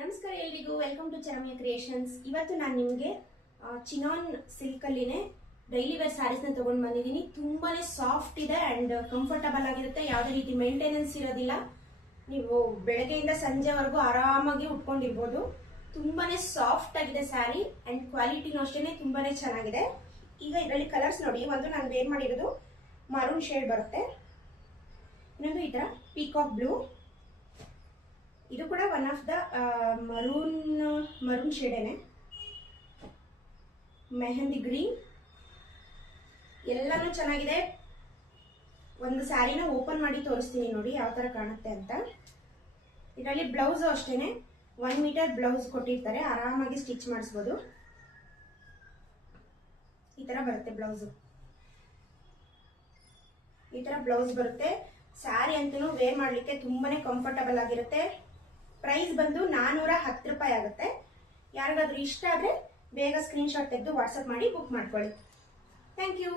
ನಮಸ್ಕಾರ ಎಲ್ರಿಗೂ, welcome to ಚರಮ್ಯ creations. ಇವತ್ತು ನಾನು ನಿಮಗೆ ಚಿನಾನ್ ಸಿಲ್ಕಲ್ಲಿನೇ ಡೈಲಿ ವೇರ್ ಸ್ಯಾರೀಸ್ನ ತೊಗೊಂಡು ಬಂದಿದ್ದೀನಿ. ತುಂಬಾನೇ ಸಾಫ್ಟ್ ಇದೆ ಆ್ಯಂಡ್ ಕಂಫರ್ಟಬಲ್ ಆಗಿರುತ್ತೆ. ಯಾವುದೇ ರೀತಿ ಮೇಂಟೆನೆನ್ಸ್ ಇರೋದಿಲ್ಲ. ನೀವು ಬೆಳಗ್ಗೆಯಿಂದ ಸಂಜೆವರೆಗೂ ಆರಾಮಾಗಿ ಉಟ್ಕೊಂಡಿರ್ಬೋದು. ತುಂಬಾನೇ ಸಾಫ್ಟ್ ಆಗಿದೆ ಸ್ಯಾರಿ ಆ್ಯಂಡ್ ಕ್ವಾಲಿಟಿನೂ ಅಷ್ಟೇ ತುಂಬಾನೇ ಚೆನ್ನಾಗಿದೆ. ಈಗ ಇದರಲ್ಲಿ ಕಲರ್ಸ್ ನೋಡಿ. ಒಂದು ನಾನು ವೇರ್ ಮಾಡಿರೋದು ಮರೂನ್ ಶೇಡ್ ಬರುತ್ತೆ, ಇನ್ನೊಂದು ಈ ಥರ ಪೀಕಾಕ್ ಬ್ಲೂ, ಇದು ಕೂಡ ಒನ್ ಆಫ್ ದ ಮರೂನ್ ಶೇಡೇನೆ, ಮೆಹಂದಿ ಗ್ರೀನ್, ಎಲ್ಲಾನು ಚೆನ್ನಾಗಿದೆ. ಒಂದು ಸ್ಯಾರಿನ ಓಪನ್ ಮಾಡಿ ತೋರಿಸ್ತೀನಿ ನೋಡಿ ಯಾವ ತರ ಕಾಣುತ್ತೆ ಅಂತ. ಇದರಲ್ಲಿ ಬ್ಲೌಸ್ ಅಷ್ಟೇನೆ 1 ಮೀಟರ್ ಬ್ಲೌಸ್ ಕೊಟ್ಟಿರ್ತಾರೆ, ಆರಾಮಾಗಿ ಸ್ಟಿಚ್ ಮಾಡಿಸ್ಬೋದು. ಈ ತರ ಬರುತ್ತೆ ಬ್ಲೌಸ್, ಈ ತರ ಬ್ಲೌಸ್ ಬರುತ್ತೆ. ಸ್ಯಾರಿ ಅಂತೂ ವೇರ್ ಮಾಡ್ಲಿಕ್ಕೆ ತುಂಬಾನೇ ಕಂಫರ್ಟಬಲ್ ಆಗಿರುತ್ತೆ. ಪ್ರೈಸ್ ಬಂದು 410 ರೂಪಾಯಿ ಆಗುತ್ತೆ. ಯಾರಿಗಾದ್ರೂ ಇಷ್ಟ ಆದ್ರೆ ಬೇಗ ಸ್ಕ್ರೀನ್ ಶಾಟ್ ತೆಗೆದು ವಾಟ್ಸಪ್ ಮಾಡಿ ಬುಕ್ ಮಾಡ್ಕೊಳ್ಳಿ. Thank you.